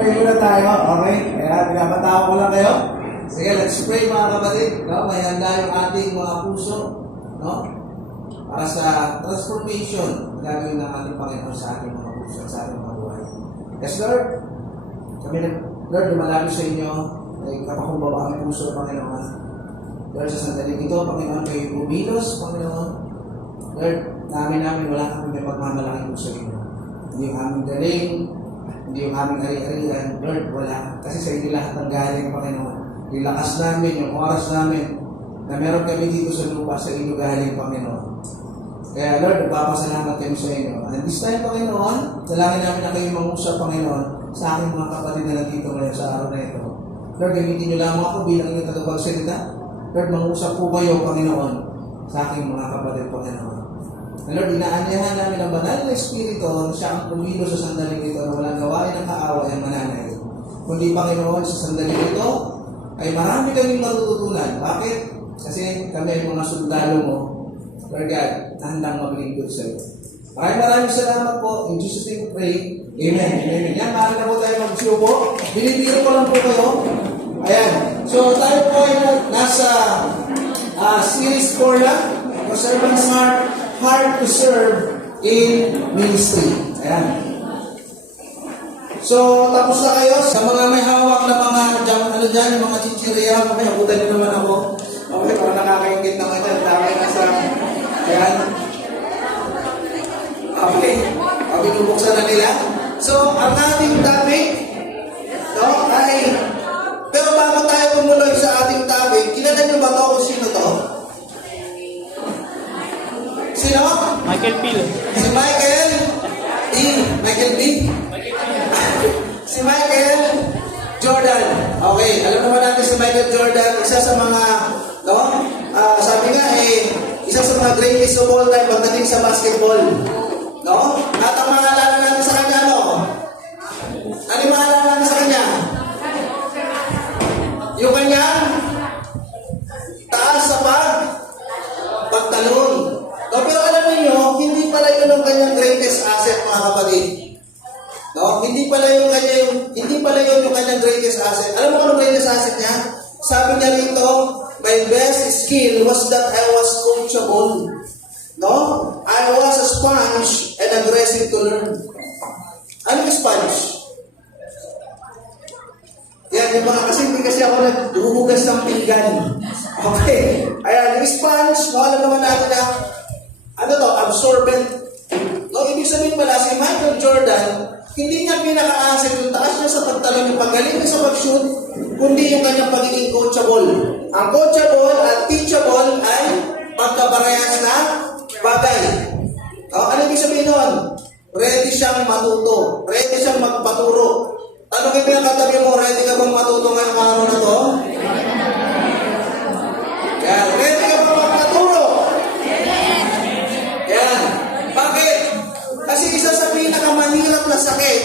Pray muna tayo, okay? Kaya pinapatawa ko lang kayo. Sige, let's pray mga kapatid. No? May handa yung ating mga puso, no? Para sa transformation na gagawin ng ating Panginoon sa ating mga puso at sa ating mga buhay. Yes, Lord. Kami Lord, lumalapit sa inyo ay kapakumbaba ang puso, Panginoon. Lord, sa sandaling ito, Panginoon, kayo bumilos, Panginoon. Lord, namin wala kami may pagmamalaking puso inyo. Hindi yung aming galing, hindi yung aming ari-arian. Lord, wala. Kasi sa inyo lahat ng galing, Panginoon. Yung lakas namin, yung oras namin, na meron kami dito sa lupa, sa inyo galing, Panginoon. Kaya Lord, nagpapasalamat kami sa inyo. And this time, Panginoon, dalangin namin na kayo mangusap, Panginoon, sa aking mga kapatid na nandito ngayon sa araw na ito. Lord, gamitin niyo lamang ako bilang inyong tagapagsalita. Lord, mangusap po kayo, Panginoon, sa aking mga kapatid, Panginoon. And Lord, inaanyahan namin ang banal na Espiritu na siya ang pumilo sa sandaling ito na walang gawain ng kaaway ang mananay. Kundi, Panginoon, sa sandaling ito, ay marami kaming matututunan. Bakit? Kasi kami ay mga sundalo mo, Lord God, na handang maglingkod sa iyo. Maraming salamat po. In Jesus' name we pray. Amen. Amen. Yan, maaari na po tayo mag-siyo po. Binibiro ko lang po kayo. Ayan. So, tayo po ay nasa series 4 na. For Servant's Heart to Serve in Ministry. Ayan. So, tapos na kayo. Sa mga may hawak na mga dyan, mga chichirya, okay, abutan nyo naman ako. Okay, para nakakaingit naman dyan. Dami na sa... Ayan. Okay. Binubuksan na nila. So, ang ating topic, no, ay... Pero bago tayo tumuloy sa ating topic, kilala nyo ba ito kung sino to? Sino? Michael Peel. Si Michael D. Michael B. Si Michael Jordan. Okay, alam naman natin si Michael Jordan, isa sa mga, no? Sabi nga isa sa mga greatest of all time pagdating sa basketball. No? At ang maalala natin sa kanya, ano? Ano yung maalala natin sa kanya? Yung kanyang taas sa pagtalon. No? Pero alam niyo, hindi pala yun ang kanyang greatest asset, mga kapatid. No? Hindi pala yun yung kanyang greatest asset. Alam mo kung ang greatest asset niya? Sabi niya rito, my best skill was that I was coachable. No? I was a sponge and aggressive to learn. Ano yung sponge? Yan, yung mga kasi hindi kasi ako naghuhugas ng pinggan. Okay. Ayan, yung sponge, no, alam naman natin na, ano to, absorbent. No, ibig sabihin pala, si Michael Jordan, hindi niya pinaka-asset yung taas niya sa pagtalon, yung paggaling niya sa pag-shoot, kundi yung kanyang pagiging coachable. Ang coachable at teachable ay pagkaparehas na bagay. Ano ibig sabihin nun? Ready siyang matuto. Ready siyang magpaturo. Ano yung pinakatabi mo? Ready ka bang matuto ngayong araw na to? Yan. Ready ka bang magpaturo? Yan. Bakit? Kasi isa sa pinakamahirap na sakit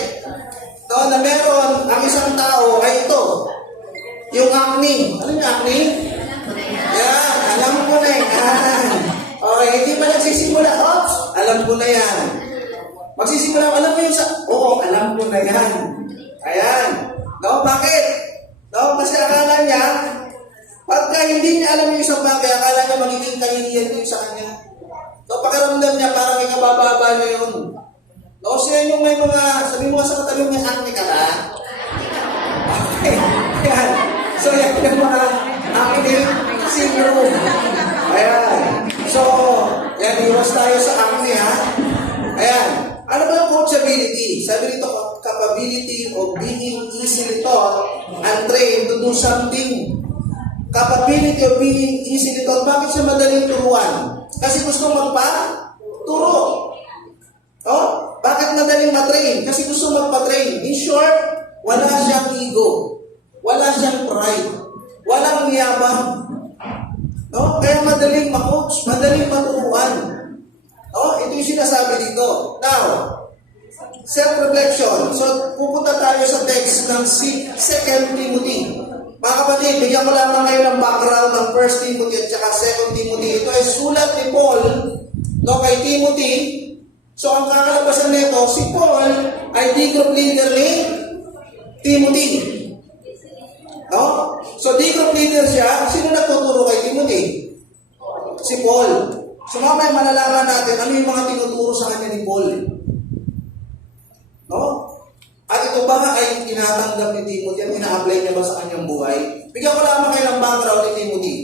na meron ang isang tao ay ito. Yung acne. Ano yung acne? Yan. Alam ko na yan. Okay, hindi pa nagsisimula. Oops, alam ko na yan. Magsisimula, alam mo yung oo, alam ko na yan. Ayan. No, bakit? No, kasi akala niya, pagka hindi niya alam yung isang bagay, akala niya magiging kahihiyan yun sa kanya. No, pakiramdam niya, parang may kabababa na yun. No, siya yung may mga, sabi mo sa katabi, may acne ka na. Okay. Ayan. So, yan yung mga acne syndrome. Ayan. So, yan, iwas tayo sa acne, ha? Ayan. Ano ba yung coachability? Sabi rito, capability of being easily taught and trained to do something. Capability of being easily taught. Bakit siya madaling turuan? Kasi gusto magpa-turo. Oh? Bakit madaling matrain? Kasi gusto magpa-train. In short, wala siyang ego. Wala siyang pride. Walang yabang. No? Kaya madaling ma-coach, madaling maturuan. No? Ito yung sinasabi dito. Now, self-reflection. So, pupunta tayo sa text ng 2 Timothy. Mga kapatid, bigyan ko lamang kayo ng background ng 1 Timothy at saka 2 Timothy. Ito ay sulat ni Paul, no, kay Timothy, So ang kakalabasan nito, si Paul ay D-group leader ni Timothy. No? So D-group leader siya, sino nagtuturo kay Timothy? Si Paul. So mamaya malalaman natin ano yung mga tinuturo sa kanya ni Paul. No? At ito ba ay tinatanggap ni Timothy at ina-apply niya ba sa kanyang buhay? Bigyan ko lamang kayo ng background ni Timothy.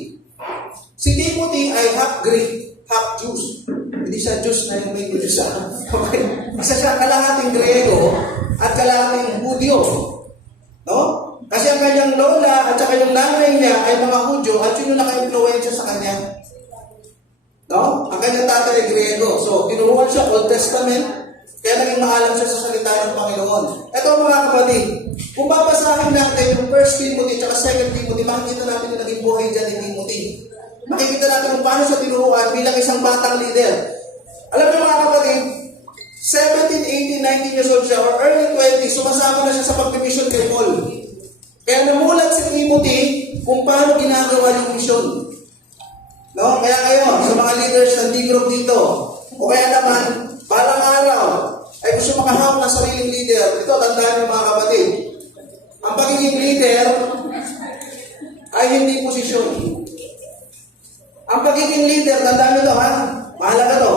Si Timothy ay half Greek, half Jews. Hindi siya Jews na yung may Jews siya. Okay? Isa siya kalahating Griego at kalahating Hudyo. No? Kasi ang kanyang lola at saka yung nanay niya ay mga Hudyo at yun yung naka-influensya sa kanya. No? Ang kanyang tatay ay Griego. So, tinuruan siya Old Testament, kaya naging maalam siya sa salita ng Panginoon. Ito mga kapatid, kung babasahin natin yung 1 Timothy at 2 Timothy, makikita natin yung naging buhay dyan ni Timothy. Makikita natin kung paano siya tinuruan bilang isang batang leader. Alam niyo mga kapatid, 17, 18, 19 years old siya or early 20s, sumasama na siya sa pag-mission kay Paul. Kaya namulat si Timothy kung paano ginagawa yung mission. No? Kaya kayo, sa mga leaders ng D-group dito, o kaya naman, balang araw, ay gusto makahawak ng sariling leader. Ito, tandaan niyo mga kapatid. Ang pagiging leader ay hindi posisyon. Ang pagiging leader, tandaan niyo ito ha, mahalaga to.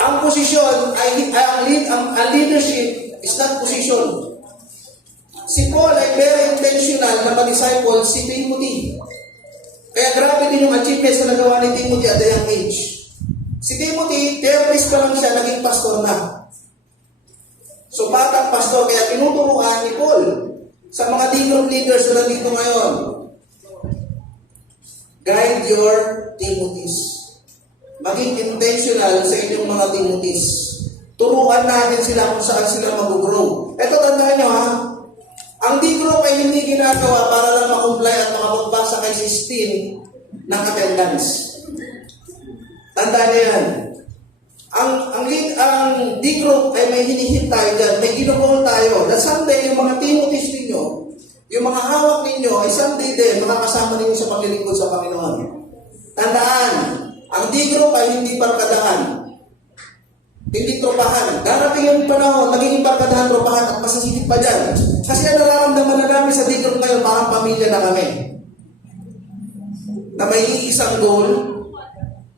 Ang posisyon ay, ang leadership is not position. Si Paul ay very intentional na mag-disciple si Timothy. Kaya grabe din yung achievements na nagawa ni Timothy at the young age. Si Timothy, 30s pa lang siya, naging pastor na. So batang pastor, kaya tinuturuan ni Paul sa mga D-group leaders na nandito ngayon. Guide your Timothys. Maging intentional sa inyong mga Timothys. Turuan natin sila kung saan sila mag-grow. Ito, tandaan nyo ha, ang D-group ay hindi ginagawa para lang makumplay at makapagbasa kay 16 ng attendance. Tandaan niyo yan. Ang D-group ay may hinihit tayo dyan. May ginugol tayo. That someday, yung mga Timothys ninyo, yung mga hawak ninyo, ay someday din, makakasama ninyo sa paglilingkod sa Panginoon. Tandaan, ang D-group ay hindi barkadahan. Hindi tropahan. Darating yung panahon, naging barkadahan, tropahan, at masasigit pa dyan. Kasi ang nararamdaman na namin sa D-group ngayon, parang pamilya na kami. Na may isang goal,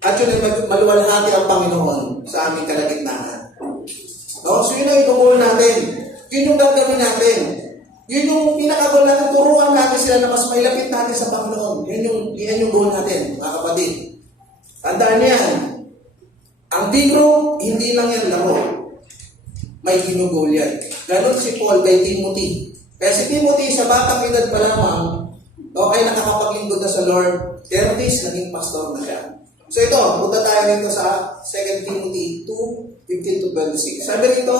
at yun ay maluwalhati ang Panginoon sa aming kalagitnaan. No? So yun ang goal natin. Yun yung gagawin natin. Yun yung pinaka-goal natin. Turuan natin sila na mas mailapit natin sa Panginoon. Yan yung goal natin, mga kapatid. Tandaan niyan. Ang D-group, hindi lang yan laro. May ginugol yan. Ganon si Paul kay Timothy. Kaya si Timothy, sa batang edad pa lamang, ay nakakapaglingkod na sa Lord. 30s, naging pastor na siya. So ito, punta tayo dito sa 2 Timothy 2:15-26. Sabi rito,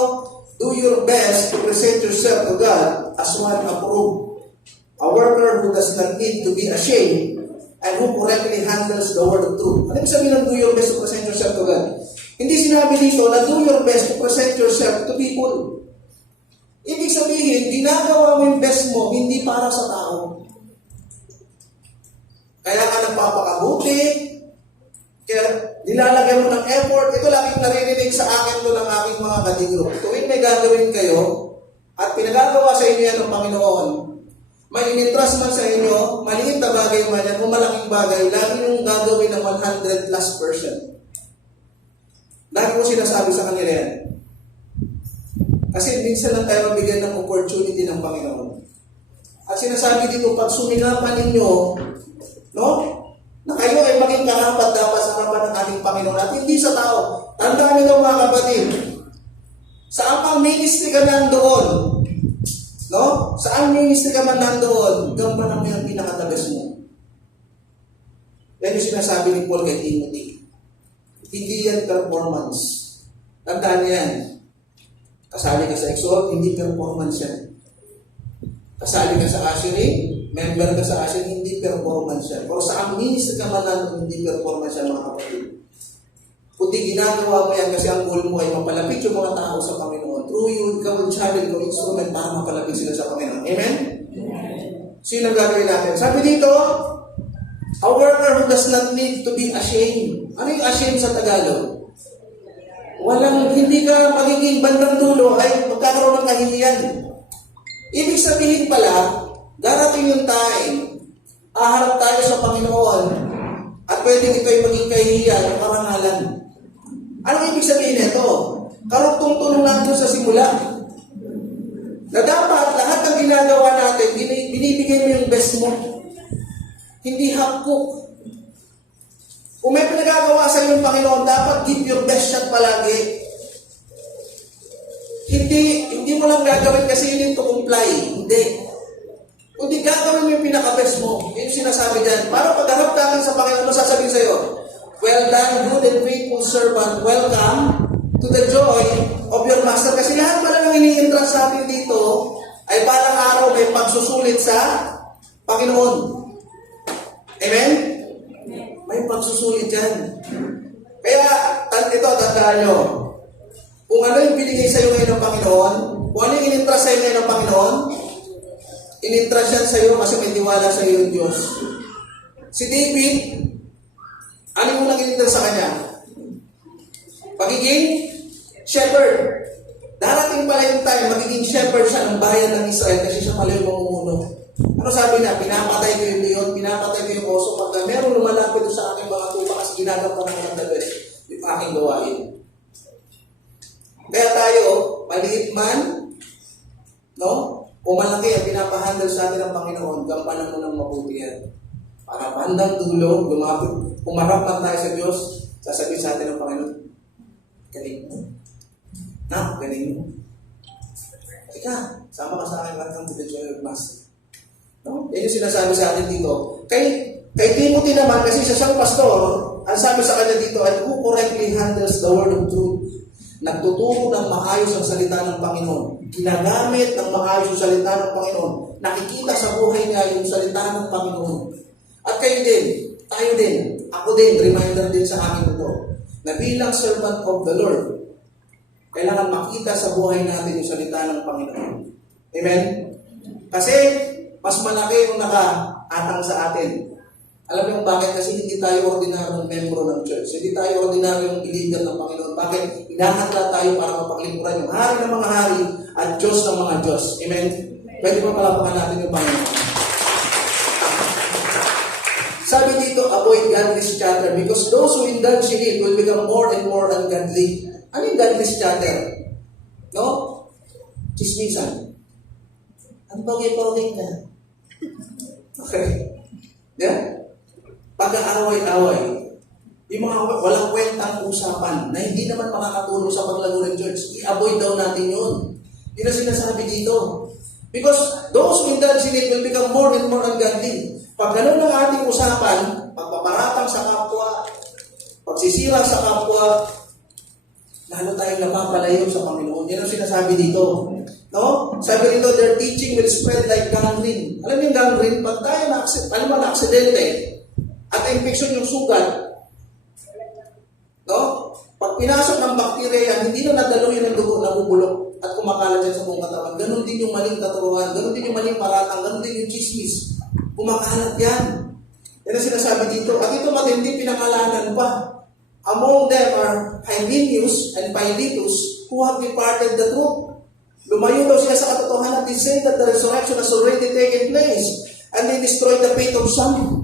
do your best to present yourself to God as one approved, a worker who does not need to be ashamed, and who correctly handles the word of truth. Ano ibig sabihin ng do your best to present yourself to God? Hindi sinabi dito na do your best to present yourself to people. Ibig sabihin, ginagawa mo yung best mo, hindi para sa tao. Kaya ka nagpapakabuti, kaya nilalagyan mo ng effort. Ito laging naririnig sa akin to ng aking mga kadigro. Tuwing may gagawin kayo, at pinagagawa sa inyo yan ng Panginoon, may in-entrust man sa inyo, maliit na bagay man yan, o malaking bagay, lagi yung gagawin ng 100+%. Lagi ko sinasabi sa kanila yan. Kasi minsan lang tayo mabigyan ng opportunity ng Panginoon. At sinasabi dito, pag suminapan ninyo, no, na kayo ay maging karapat dapat sa harapan ng ating Panginoon at hindi sa tao. Tandaan niyo mga kapatid, saan pang ministry ka nandoon, no? Saan ministry ka man nandoon, gampanan mo yung pinakatabas mo. Yan yung sinasabi ni Paul kay Timothy. Hindi yan performance. Tandaan niyo yan. Kasali ka sa Exalt, hindi performance yan. Kasali ka sa ushering, member ka sa ushering, hindi performance yan. Pero sa ang ministry ka man nandoon, hindi performance yan mga kapatid. Kundi ginagawa mo yan kasi ang goal mo ay mapalapit yung mga tao sa Panginoon. Through you, ikaw ang channel ko, instrument para mapalapit sila sa Panginoon. Amen? So yun ang gagawin natin. Sabi dito, a worker who does not need to be ashamed. Ano yung ashamed sa Tagalog? Hindi ka magiging bandang dulo ay magkakaroon ng kahihiyan. Ibig sabihin pala, darating yung time, aharap tayo sa Panginoon at pwedeng ito ay maging kahihiyan o karangalan. Anong ibig sabihin nito? Karugtong tulong natin sa simula. Na dapat lahat ng ginagawa natin, binibigay mo yung best mo. Hindi half-cook. Kung may pinagagawa sa iyo ng Panginoon, dapat give your best shot palagi. Hindi mo lang gagawin kasi you need to comply. Hindi. Kundi gagawin mo yung pinaka-best mo. Yun yung sinasabi dyan. Para pagharap natin sa Panginoon, ano sasabihin sa iyo? Well done, good and faithful servant. Welcome to the joy of your master. Kasi lahat pala ng ini-entrust natin dito ay parang araw may pagsusulit sa Panginoon. Amen? May pagsusulit yan. Kaya, tandaan nyo, kung ano yung binigay sa iyo ngayon ng Panginoon, kung ano yung in-entrust sa iyo ngayon ng Panginoon, in-entrust yan sa iyo kasi may tiwala sa iyo yung Diyos. Si David, ano yung unang in-entrust sa kanya? Pagiging shepherd. Darating pala yung time, magiging shepherd siya ng bayan ng Israel kasi siya pala yung mamumuno. Ano sabi niya? Pinapatay ko yung leon, pinapatay ko yung oso. Pagka meron lumalapit sa aking mga tupa kasi ginagawa ko ng dagad yung aking gawain. Kaya tayo, maliit man, no? O malaki ang pinapahandle sa atin ng Panginoon, gampanan mo ng mabuti yan. Para bandang dulo, umarap man tayo sa Diyos, sasabihin sa atin ng Panginoon, galing mo. Galing mo. Ika, sama ka sa akin, welcome to the joy of Master. No? Yan yung sinasabi sa atin dito. Kay Timothy naman, kasi siya siyang pastor, ang sabi sa kanya dito, and who correctly handles the word of truth. Nagtuturo ng maayos ang salita ng Panginoon. Ginagamit ng maayos ang salita ng Panginoon. Nakikita sa buhay niya yung salita ng Panginoon. At kayo din, tayo din, ako din, reminder din sa akin ito, na bilang servant of the Lord, kailangan makita sa buhay natin yung salita ng Panginoon. Amen? Kasi, mas malaki yung nakaatang sa atin. Alam niyo bakit? Kasi hindi tayo ordinaryong membro ng church. Hindi tayo ordinaryong leader ng Panginoon. Bakit? Hinahanda tayo para mapaglingkuran yung hari ng mga hari at Diyos ng mga Diyos. Amen? Pwede pa palapakan natin yung Panginoon. Sabi dito, avoid godless chatter because those who indulge in it will become more and more ungodly. Ano yung godless chatter? No? Chismisan. Ang pagay-pagay ka. Okay. Yeah? Pag-aaway-away. Yung mga walang kwentang usapan na hindi naman makakatulong sa paglago ng church, i-avoid daw natin yun. Yun ang sinasabi dito. Because those who indulge in it will become more and more ungodly. Pag ganun ang ating usapan, pagpaparatang sa kapwa, pagsisira sa kapwa, lalo tayong napapalayo sa Panginoon. Yan ang sinasabi dito. No? Sabi dito, their teaching will spread like gangrene. Alam niyo yung gangrene? Pag tayo na-aksidente at infection yung sugat, no? Pag pinasok ng bakterya, hindi na nadalo yun ng dugo, nabubulok at kumakalat yan sa buong katawan. Ganon din yung maling katuruan, ganon din yung maling paratang, ganon din yung chismis. Kumakalat yan. Yan ang sinasabi dito. At ito matindi, pinangalanan pa. Among them are Hymenaeus and Philetus who have departed the truth. Lumayo daw sila sa katotohanan. They say that the resurrection has already taken place and they destroyed the faith of some.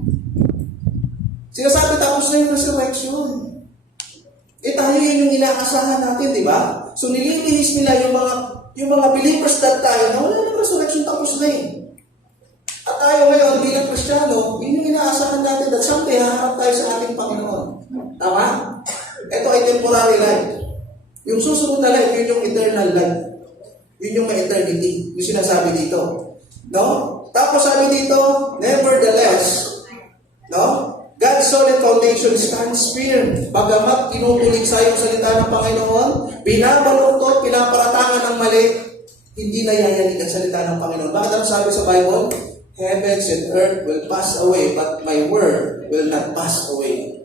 Sinasabi tapos na yung resurrection. Tayo yun yung inaasahan natin, di ba? So nililihis nila yung mga believers that time na wala ng resurrection tapos na eh. At tayo ngayon bilang Kristiyano, yun yung inaasahan natin that someday haharap tayo sa ating Panginoon. Tama? Ito ay temporary life. Yung susunod na life, yun yung eternal life. Yun yung may eternity. Yung sinasabi dito. No? Tapos sabi dito, nevertheless, no? God's solid foundation stands firm. Bagamat kinukulig sa yung salita ng Panginoon, binabaluktot, pinaparatangan ng mali, hindi nayayanig ang salita ng Panginoon. Bakit ang sabi sa Bible? Heavens and earth will pass away, but my word will not pass away.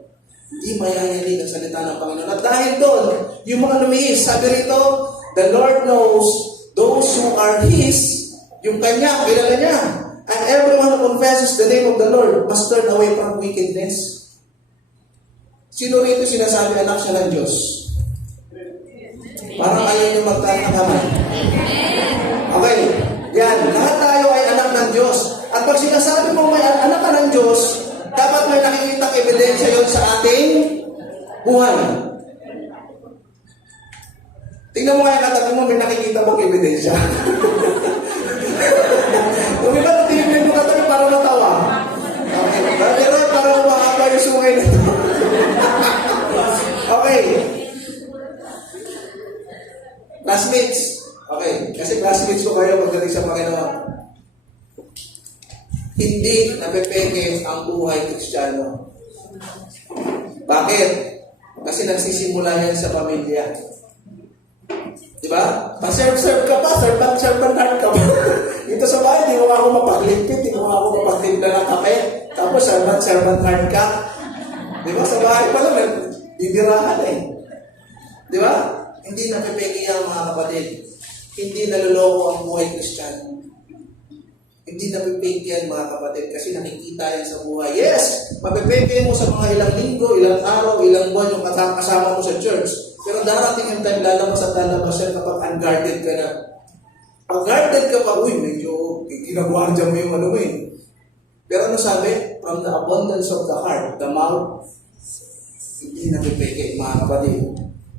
Hindi mayayanig ang salita ng Panginoon. At dahil doon, yung mga lumiis, sabi rito, the Lord knows those who are His, yung Kanya, kilala niya. And everyone who confesses the name of the Lord must turn away from wickedness. Sino rito sinasabi anak siya ng Diyos? Parang ayaw nyo magtaas ng kamay. Okay. Yan. Lahat tayo ay anak ng Diyos. At pag sinasabi mo may anak ka ng Diyos, dapat may nakikitang ebidensya yon sa ating buhay. Tingnan mo nga yung katabi mo, may nakikita mong ebidensya. Kung iba na tinignan mo katabi, parang natawa. Okay. Pero parang umahaba yung sungay nito. Okay. Classmates. Okay. Kasi classmates ko kayo pagdating sa Panginoon. Hindi napepeke ang buhay Kristiyano. Bakit? Kasi nagsisimula yan sa pamilya. Diba? Pa-serve-serve ka pa, servant heart ka pa. Dito sa bahay, di mo ako mapagligpit, di mo ako mapagtimpla ng kape. Tapos servant heart ka. Diba? Sa bahay pa lang, didirahan eh. Diba? Hindi napepeke yan mga kapatid. Hindi naloloko ang buhay Kristiyano. Hindi napipake yan mga kapatid kasi nakikita yan sa buhay. Yes! Mapipake mo sa mga ilang linggo, ilang araw, ilang buwan yung kasama mo sa church. Pero darating yung time lalabas at lalabas yan kapag unguarded ka na. Pag guarded ka pa, uy, medyo ginagwardya mo yung ano mo eh. Pero ano sabi? From the abundance of the heart, the mouth, hindi napipake mga kapatid.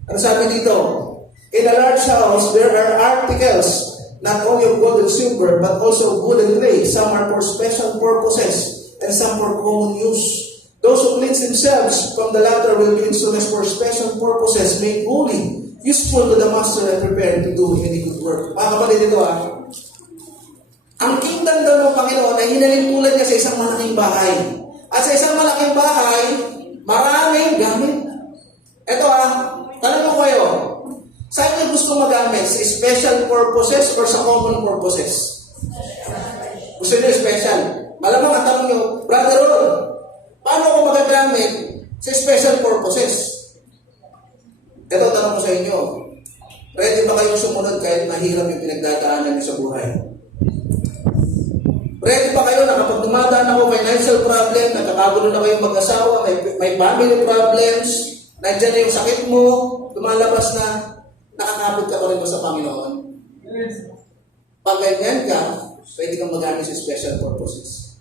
Ano sabi dito? In a large house, there are articles not only of gold and silver, but also of wood and clay. Some are for special purposes, and some for common use. Those who cleanse themselves from the latter will be instruments for special purposes, made holy, useful to the master, and prepared to do any good work. Mga kapatid, ito ang kingdom daw ng Panginoon ay hinalimulan niya sa isang malaking bahay. At sa isang malaking bahay, maraming gamit. Ito tanong ko kayo, saan niyo gusto magamit? Sa special purposes or sa common purposes? Gusto niyo special? Malamang ang tanong niyo, Brother Ron, paano ko magagamit sa special purposes? Ito tanong ko sa inyo, ready ba kayong sumunod kahit mahirap yung pinagdadaanan niyo sa buhay? Ready ba kayo na kapag dumadaan ako financial problem, nagkakagulo na kayong mag-asawa, may family problems, nandiyan na yung sakit mo, lumalabas na, nakakapit ka pa rin ba sa Panginoon? Pag ganyan ka, pwede kang magamit sa special purposes.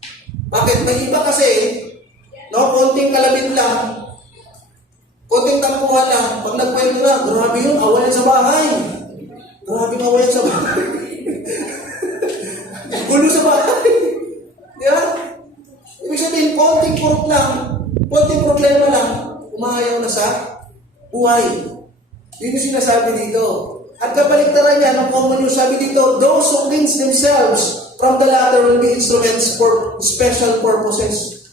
Bakit? May iba kasi, konting kalabit lang, konting tampuhan lang, pag nagkwento na, grabe yun, awayan sa bahay. Grabe awayan sa bahay. Gulo sa bahay. Di ba? Ibig sabihin, konting purok lang, konting problema lang, umayaw na sa buhay. Yun yung sinasabi dito. At kabaliktaran niya, ng common yung sabi dito, those who cleanse themselves from the latter will be instruments for special purposes.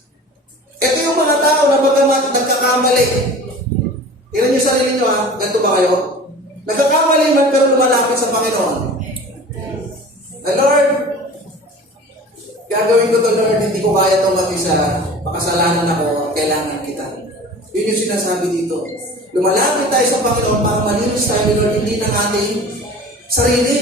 Ito yung mga tao na bagamat nagkakamali. Tingnan niyo sarili niyo ganito ba kayo? Nagkakamali man pero lumalapit sa Panginoon. The Lord, gagawin ko to Lord, hindi ko kaya itong mag-isa. Pakasalanan ako, kailangan kita. Yun yung sinasabi dito. Lumalapit tayo sa Panginoon para malinis tayo, Lord, hindi ng ating sarili.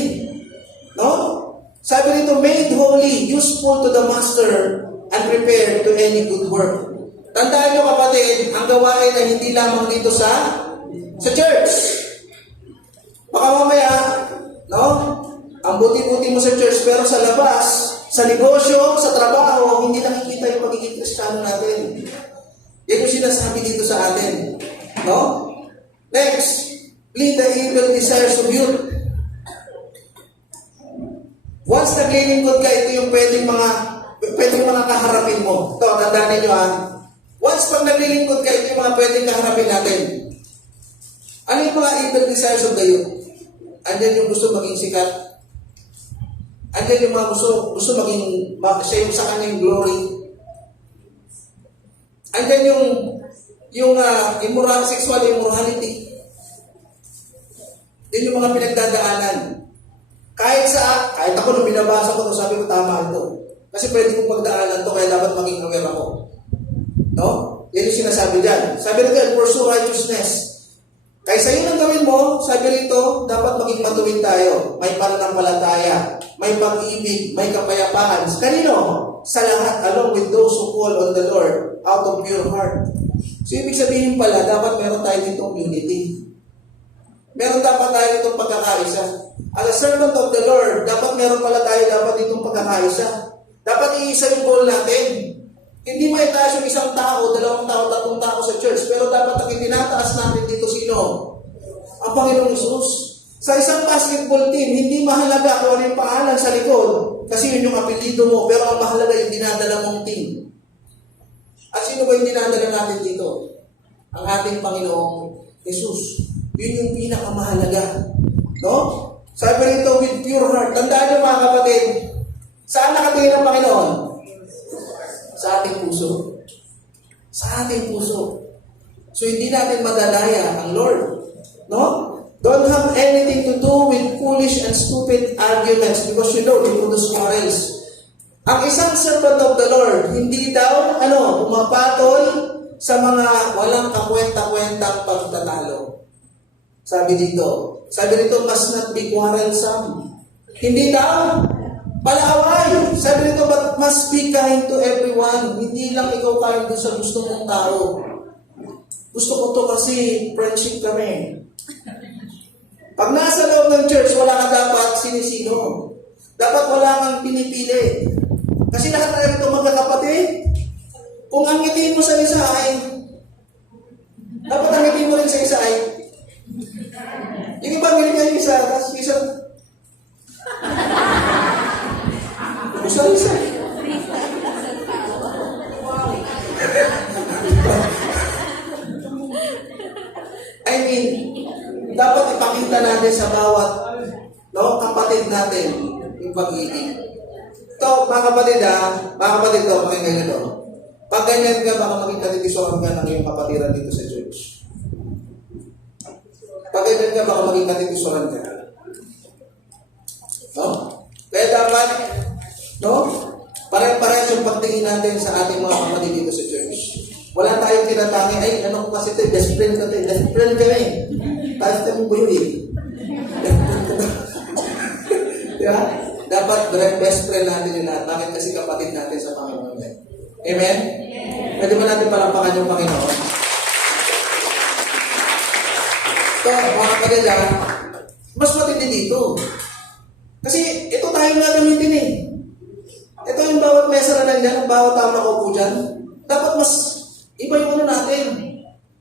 No? Sabi dito, made holy, useful to the master, and prepared to any good work. Tandaan nyo kapatid, ang gawain ay hindi lamang dito sa church. Baka mamaya, ang buti-buti mo sa church, pero sa labas, sa negosyo, sa trabaho, hindi nakikita yung pagiging Kristiyano natin. Yan yung sinasabi dito sa atin. No? Next, flee the evil desires of youth. Once naglilingkod ka, ito yung pwedeng mga kaharapin mo. Ito, tandaan ninyo Once pag naglilingkod ka, ito yung mga pwedeng kaharapin natin. Ano yung mga evil desires of the youth? Andyan yung gusto maging sikat. Andyan yung mga gusto maging, siya yung sa kanyang glory. Andyan yung sexual immorality. Yun yung mga pinagdadaanan. Kahit ako nung binabasa ko ito, sabi ko tama ito. Kasi pwede kong pagdaanan ito, kaya dapat maging aware ako. No? Yan yung sinasabi dyan. Sabi rito, pursue righteousness. Kaysa yun ang gawin mo, sabi rito, dapat maging matuwid tayo. May pananampalataya, may pag-ibig, may kapayapaan. Kanino? Sa lahat, along with those who call on the Lord out of pure heart. So, ibig sabihin pala, dapat meron tayo ditong unity. Meron dapat tayo itong pagkakaisa. As a servant of the Lord, dapat meron pala tayo dapat itong pagkakaisa. Dapat iisa yung goal natin. Hindi may taas yung isang tao, 2 tao, 3 tao sa church. Pero dapat ang itinataas natin dito sino? Ang Panginoong Hesus. Sa isang basketball team, hindi mahalaga kung ano yung pangalan sa likod. Kasi yun yung apelido mo. Pero ang mahalaga yung dinadala mong team. At sino ba yung dinadala natin dito? Ang ating Panginoong Hesus. Yun yung pinakamahalaga. No? Sabi rito, with pure heart. Tandaan niyo mga kapatid, saan nakatingin ang Panginoon? Sa ating puso. Sa ating puso. So hindi natin madalaya ang Lord. No? Don't have anything to do with foolish and stupid arguments because you know, you produce quarrels. Ang isang servant of the Lord, hindi daw, pumapatol sa mga walang kakwenta-kwentang pagtatalo. Sabi dito, must not be quarrelsome. Hindi daw, palaaway. Sabi dito, but must be kind to everyone. Hindi lang ikaw kind doon sa gusto mong tao. Gusto ko to kasi friendship kami. Pag nasa loob ng church, wala ka dapat sinisino. Dapat wala kang pinipili. Kasi lahat tayo ito magkakapatid. Kung ang ngiti mo sa isa ay, dapat ang ngiti mo rin sa isa ay, yung iba ngiling yung isa, tapos isa, isa. I mean, dapat ipakita natin sa bawat kapatid natin yung pag-ibig. Ito, mga kapatid pakinggan nyo ito. Pag ganyan ka, baka maging katitisoran ka ng iyong kapatiran dito sa church. Pag ganyan ka, baka maging katitisoran ka. No? Kaya dapat, pare-parehas yung pagtingin natin sa ating mga kapatid dito sa church. Wala tayong tinatangi, ko kasi ito, best friend kami. Tapos ito yung buyo eh. Diba? Dapat best friend natin yun lahat. Bakit? Kasi kapatid natin sa Panginoon. Amen? Pwede ba natin palampakan yung Panginoon? Ito, mga kapatid mas matindi dito. Kasi ito tayo nga gamitin eh. Ito yung bawat mesa na nandiyan, bawat tao na kaupo dyan. Dapat mas iba yung natin.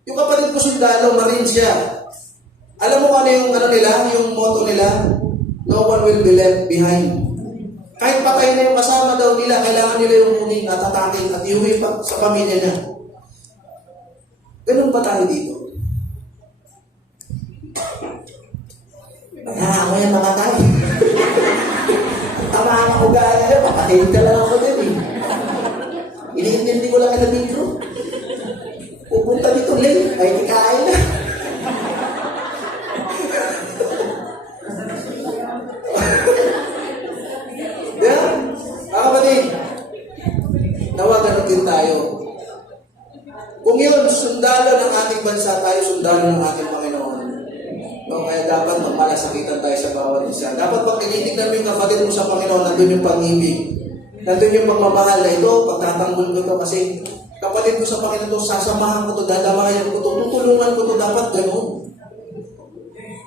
Yung kapatid ko sundalo, Marines siya. Alam mo kung ano yung nila, yung motto nila? No one will be left behind. Kahit patay na yung kasama daw nila, kailangan nila yung muning at atakin at iuwi pa sa pamilya niya. Ganun pa tayo dito. Ako yan mga tayo. Tama ang ugali niya, papatayin ka lang ako din eh. Iniintindi ko lang ka na dito. Pupunta dito late, ay kikain na. Nawagan din tayo. Kung yun, sundalo ng ating bansa, tayo sundalo ng ating Panginoon. Kaya dapat magmalasakitan tayo sa bawat isa. Dapat pag tinitignan mo yung kapatid mo sa Panginoon, nandun yung pag-ibig. Nandun yung pagmamahal na ito, pagtatanggol ko ito kasi kapatid ko sa Panginoon ito, sasamahan ko ito, dadamayan ko ito, tutulungan ko ito, dapat gano'n.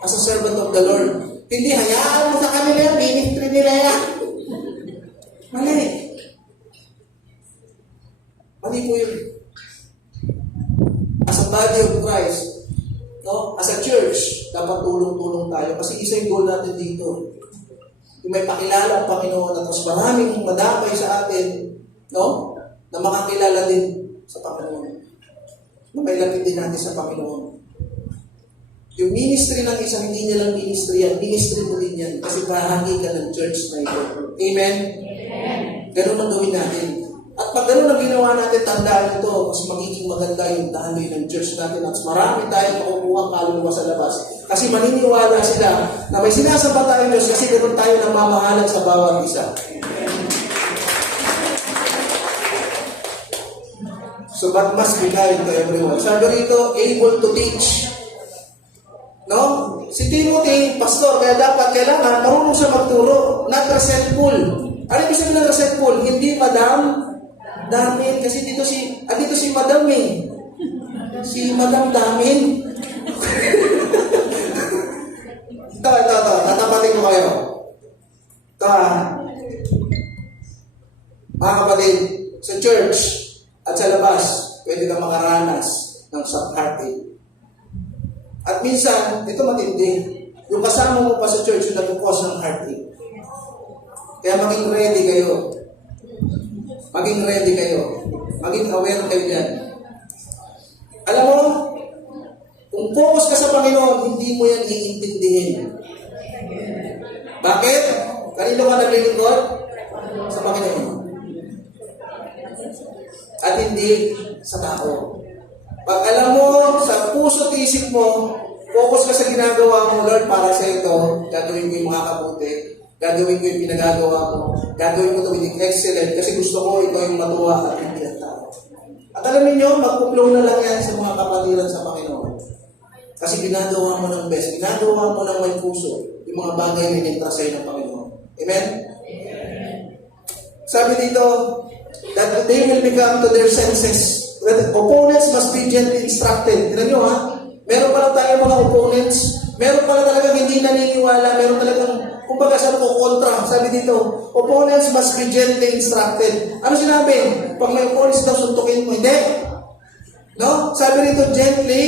As a servant of the Lord. Hindi, hayaan mo sa kanila yan, ministry nila yan. Mali. Mali po yun. As a body of Christ, as a church, dapat tulong-tulong tayo kasi isa yung goal natin dito. Yung may pakilala ang Panginoon at mas maraming madamay sa atin, na makakilala din sa Panginoon. Na may lapit din natin sa Panginoon. Yung ministry ng isang hindi niya lang ministry yan, ministry mo din yan kasi bahagi ka ng church na ito. Amen? Amen. Ganun ang gawin natin. At pag ganun ang ginawa natin, tandaan ito, mas magiging maganda yung daloy ng church natin at marami tayong makukuha kaluluwa sa labas. Kasi maniniwala sila na may sinasamba tayong Diyos kasi ganoon tayo ng mamahalan sa bawat isa. So, but must be kind to everyone. Sabi rito, able to teach. Si Timothy, pastor, kaya kailangan marunong siya magturo, not resentful. Ano ibig sabihin ng resentful? Hindi damin. Kasi dito si Madam eh. Si Madam Damin. Ito. Tatapatin ko kayo. Ito mga kapatid, sa church at sa labas, pwede kang makaranas ng heartache. At minsan, ito matindi. Yung kasama mo pa sa church yung nag-cause ng heartache. Kaya maging ready kayo. Maging ready kayo. Maging aware kayo dyan. Alam mo, kung focus ka sa Panginoon, hindi mo yan iintindihin. Bakit? Kanino ka naglilingkod? Sa Panginoon. At hindi sa tao. Pag alam mo, sa puso at isip mo, focus ka sa ginagawa mo, Lord, para sa ito, gagawin ko yung mga kabuti, gagawin ko yung pinagagawa mo, gagawin ko ito with excellent, kasi gusto ko ito yung matuwa at hindi ang tao. At alam niyo, magpuplow na lang yan sa mga kapatiran sa Panginoon. Kasi ginagawa mo ng best, ginagawa mo ng may puso, yung mga bagay na inintra sa'yo ng Panginoon. Amen? Sabi dito, that they will become to their senses. That opponents must be gently instructed. Tignan nyo ha, meron pala tayo mga opponents, meron pala talagang hindi naniniwala, meron talagang, kumbaga sabi ko, kontra. Sabi dito, opponents must be gently instructed. Ano sinabi? Pag may opponents daw, suntukin mo. Hindi. No? Sabi dito, gently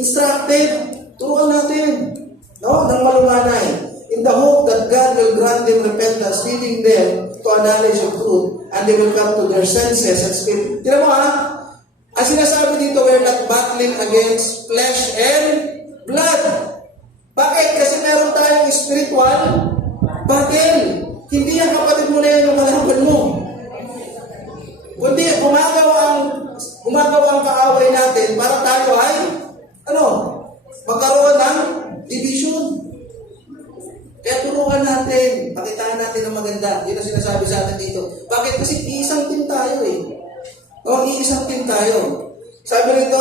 instructed. Turuan natin. No? Nang malumanay. In the hope that God will grant them repentance, leading them to a knowledge of truth, and they will come to their senses and speak. Tira mo ha? Ang sinasabi dito, we're not battling against flesh and blood. Bakit? Kasi meron tayong spiritual battle. Hindi yan kapatid mo na yan yung kalaban mo. Kundi gumagawa ang kaaway natin para tayo ay magkaroon ng division. Kaya turuan natin, pakitaan natin ng maganda. Yun ang sinasabi sa atin dito. Bakit? Kasi iisang team tayo eh. Iisang team tayo. Sabi rito,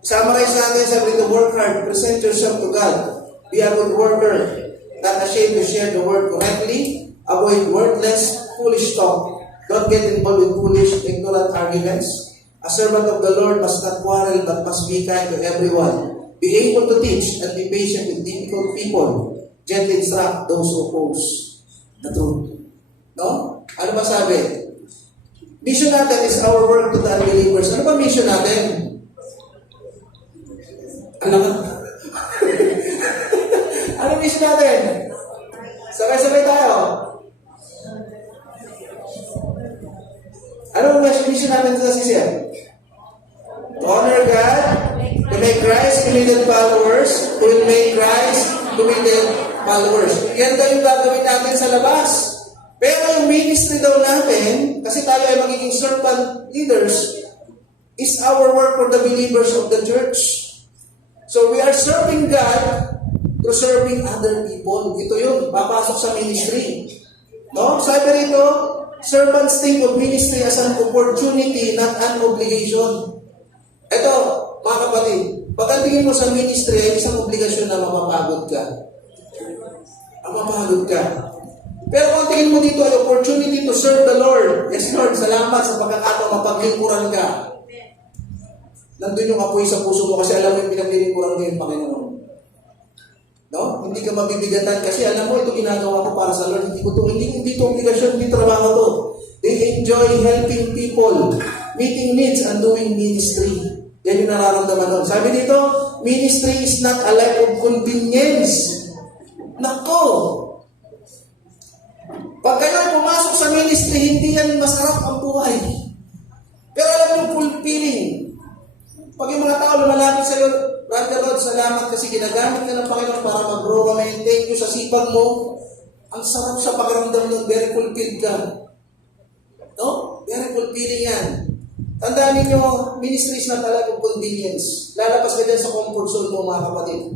summarize natin, sabi rito, work hard, present yourself to God. Be a good worker, not ashamed to share the word correctly. Avoid worthless, foolish talk. Don't get involved with foolish, ignorant arguments. A servant of the Lord must not quarrel, but must be kind to everyone. Be able to teach and be patient with difficult people. Gently instruct those who oppose the truth. No? Ano ba sabi? Mission natin is our work to the unbelievers. Ano ba mission natin? Ano ba? Ano mission natin? Sabay-sabay tayo. Ano ba mission natin sa sisya? To honor God, to make Christ committed followers, who will make Christ committed followers. Yan daw yung gagawin natin sa labas. Pero yung ministry daw natin, kasi tayo ay magiging servant leaders, is our work for the believers of the church. So we are serving God through serving other people. Ito yun, papasok sa ministry. No? Sabi rito, servants think of ministry as an opportunity, not an obligation. Ito, mga kapatid, pagdatingin mo sa ministry ay isang obligasyon na mapapagod ka. Mapapagod ka. Pero kung tingin mo dito ay opportunity to serve the Lord. Yes, Lord, salamat sa pagkakataon mapaglingkuran ka. Nandun yung apoy sa puso mo kasi alam mo yung pinaglilingkuran mo yung Panginoon. No? Hindi ka mabibigatan kasi alam mo ito ginagawa ko para sa Lord. Hindi ito obligasyon, hindi trabaho to. They enjoy helping people, meeting needs, and doing ministry. Yan yung nararamdaman doon. Sabi dito, ministry is not a life of convenience. Nako! Pag kayo pumasok sa ministry, hindi yan masarap ang buhay. Pero alam mo yung fulfilling. Pag yung mga tao lumalapit sa iyo, Brother Rod, salamat kasi ginagamit ka ng Panginoon para mag-grow kami. Thank you sa sipag mo. Ang sarap sa pakiramdam ng very fulfilled ka. No? Very fulfilling yan. Tandaan ninyo, ministry is not a life of convenience. Lalabas ka dyan sa comfort zone mo, mga kapatid.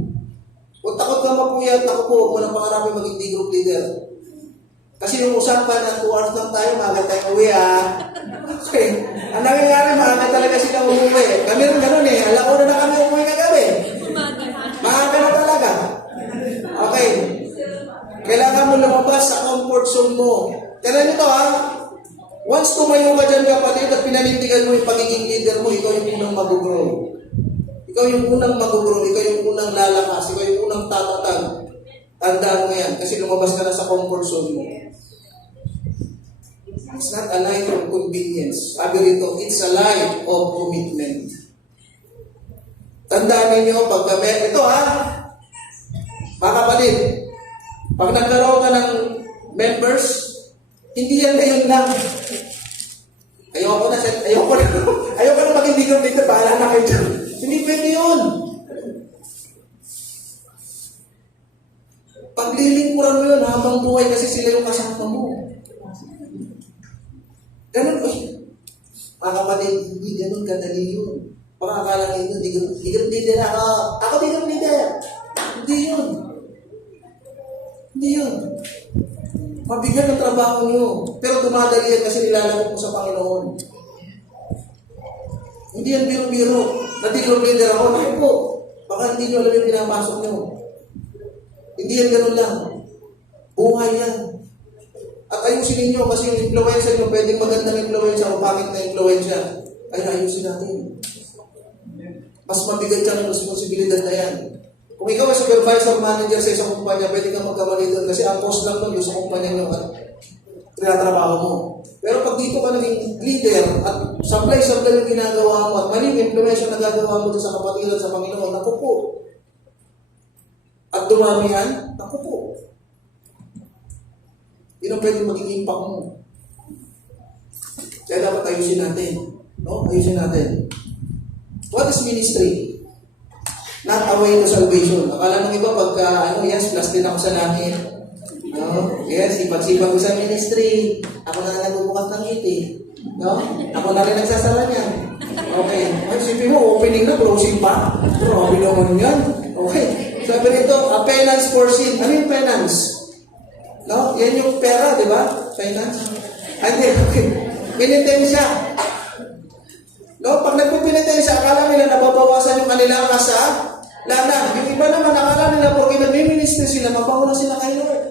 Kung takot ka mapuyat, ako po, huwag mo nang pangarapin maging D-group leader. Kasi yung usapan na 2 hours lang tayo, maaga tayo uwi Okay. Ang nangyayari, maaga talaga sila umuwi. Kami rin ganun eh. Alauna na kami umuwi kagabi. Maaga na talaga. Okay. Kailangan mo lumabas sa comfort zone mo. Kailan nyo to Once tumayo ka dyan kapatid at pinanindigan mo yung pagiging leader mo, ikaw yung unang mag-grow. Ikaw yung unang mag-grow, ikaw yung unang lalakas, ikaw yung unang tatatag. Tandaan mo yan, kasi lumabas ka na sa comfort zone mo. It's not a life of convenience. Sabi rito, it's a life of commitment. Tandaan ninyo, pag ito mga kapatid, pag nagkaroon ka ng members, hindi yan ngayon lang. Ayoko na maging leader dito, bahala na kayo dyan. Hindi pwede yun. Paglilingkuran mo yun habang buhay kasi sila yung kasama mo. Ganun ba? Mga kapatid, hindi ganun kadali yun. Baka akala ninyo, leader ako. Ako leader. Hindi yun. Hindi yun. Mabigat ang trabaho nyo. Pero tumadali yan kasi nilalagay mo sa Panginoon. Hindi yan biro-biro. Natiglong leader ako. Naku po. Baka hindi nyo alam yung pinapasok nyo. Hindi yan ganun lang. Buhay yan. At ayusin ninyo kasi yung influensya nyo, pwedeng magandang influensya o pangit na influensya. Ay ayusin natin. Mas mabigat yan ang responsibilidad na yan. Kung ikaw ay supervisor, manager sa isang kumpanya, pwede kang magkamali doon kasi ang post lang doon yung sa kumpanya nyo at tinatrabaho mo. Pero pag dito ka naging leader at supply yung ginagawa mo at mali yung implementation na gagawa mo sa kapatiran sa Panginoon, naku po. At dumami yan, naku po. Yun ang pwede maging impact mo. Kaya dapat ayusin natin. No? Ayusin natin. What is ministry? Not a way to salvation. Akala ng iba pagka, yes, plus din ako sa langit. No? Yes, ipag-sipag ko sa ministry. Ako na nagbubukas ng ngiti. No? Ako na rin nagsasara niyan. Okay. Ay, sipin mo, opening na, closing pa. Grabe naman yan. Okay. Sabi rito, a penance for sin. Ano yung penance? No? Yan yung pera, di ba? Finance. Hindi, okay. Penitensya. No? Pag nagpipinitensya, akala nila nababawasan yung kanilang kasalanan. Yung iba naman, akala nila porque nagmi-minister sila, mabawala sila kay Lord.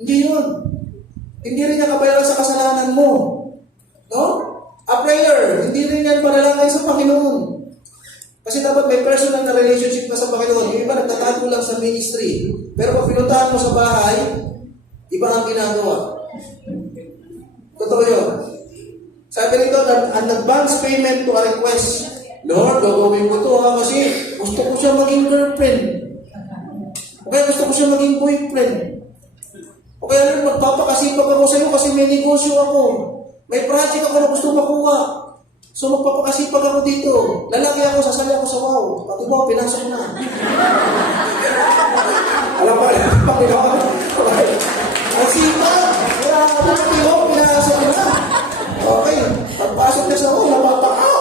Hindi yun. Hindi rin niya kabayaran sa kasalanan mo. No? A prayer, hindi rin yan panalangin sa Panginoon. Kasi dapat may personal na relationship ka sa Panginoon. Yung iba nagtatago lang sa ministry. Pero pag pinuntahan mo sa bahay, iba ang ginagawa. Totoo yun. Sabi nito, an advance payment to a request. Lord, gagawin ko ito kasi gusto ko siya maging girlfriend. O kaya gusto ko siya maging boyfriend. O kaya Lord, magpapakasipag ako sa iyo kasi may negosyo ako. May project ako na gusto makuha. So magpapakasipag ako dito. Lalaki ako, sasali ako sa wow. Pati mo, pinasok na. Alam ba, Panginoon? Ang sipag! Wala ka na, pati mo, pinasok na. Okay, pagpasok niya sa wow, napapakaw.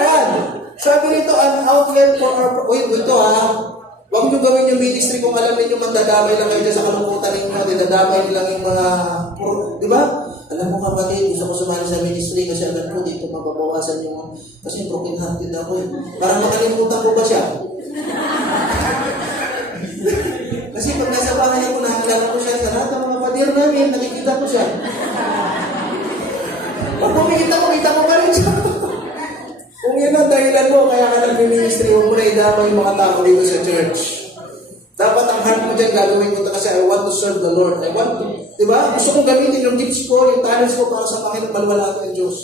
Ayan, sabi nito, an outlet for our... Wait, ito huwag nyo gawin yung ministry kung alam ninyo mandadamay lang kayo sa kalungkutan ninyo, dinadamay nilang yung mga... Di ba? Alam mo kapatid, gusto ko sumali sa ministry kasi alam ko dito mababawasan yung... Kasi broken hearted ako eh. Parang makalimutan ko ba siya? Kasi pag nasa bahay ako, nakakilala ko siya sa lahat ng mga padir namin, nakikita ko siya. Pag kumikita ko pa rin siya. Kung yun ang dahilan mo, kaya ka nag-ministry, huwag mo na idama yung mga tao dito sa church. Dapat ang heart mo dyan, gagawin ko ito kasi I want to serve the Lord. I want to, di ba? Gusto kong gamitin yung gifts ko, yung talents ko para sa Panginoon, malwala ng Diyos.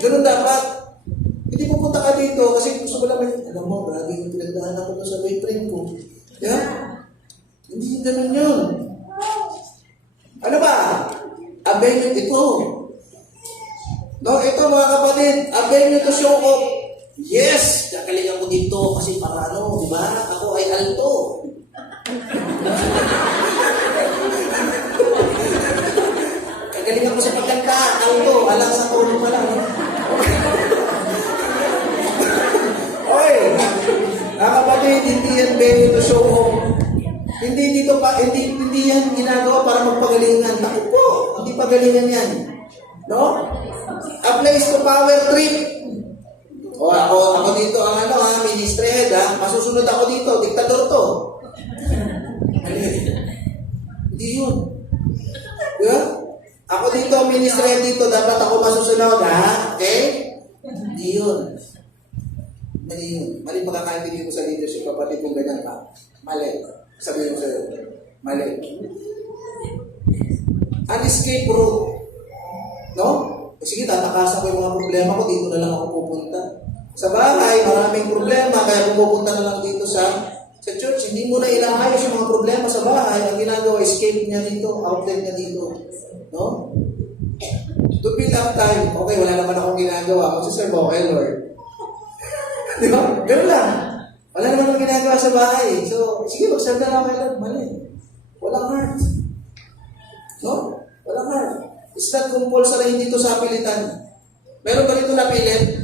Ganun dapat. Hindi pupunta ka dito kasi gusto ko lang, alam mo, grabe yung pinagdaan ako sa boyfriend ko. Yeah? Hindi ganun yun. Ano ba? Avenue ito. No, ito mga kapatid, avenue to show off. Yes, kakalingan ko dito kasi para ano, di ba? Ako ay alto. Kagalingan ko sa pagkanta, alto, alang sa tono pa lang. Oy, mga kapatid, hindi yan venue to show off. Hindi yan ginagawa para magpagalingan. Naku po, hindi pagalingan yan. No? A place to power trip. O ako dito ang ministry head masusunod ako dito, diktador to. Hindi yun. Diba? Ako dito, ministry head dito, dapat ako masusunod, Okay? Hindi yun. Mali yun. Mali pagkakaintindi ko sa leadership, kapatid kung ganyan ka. Mali. Sabihin ko sa'yo. Mali. An escape route. No? Sige, tatakasan ko yung mga problema ko, dito na lang ako pupunta. Sa bahay, maraming problema, kaya pumupunta na lang dito sa church. Hindi mo na inaayos yung mga problema sa bahay. Ang ginagawa, escape niya dito, outlet niya dito. No? To build up time, okay, wala naman akong ginagawa. Magsaserve ako kay Lord. Di ba? Ganun lang. Wala naman akong ginagawa sa bahay. So, sige, magserve na lang kay Lord. Mali. Walang heart. No? Walang heart. It's not compulsory, hindi ito sa pilitan. Meron ba dito napilit?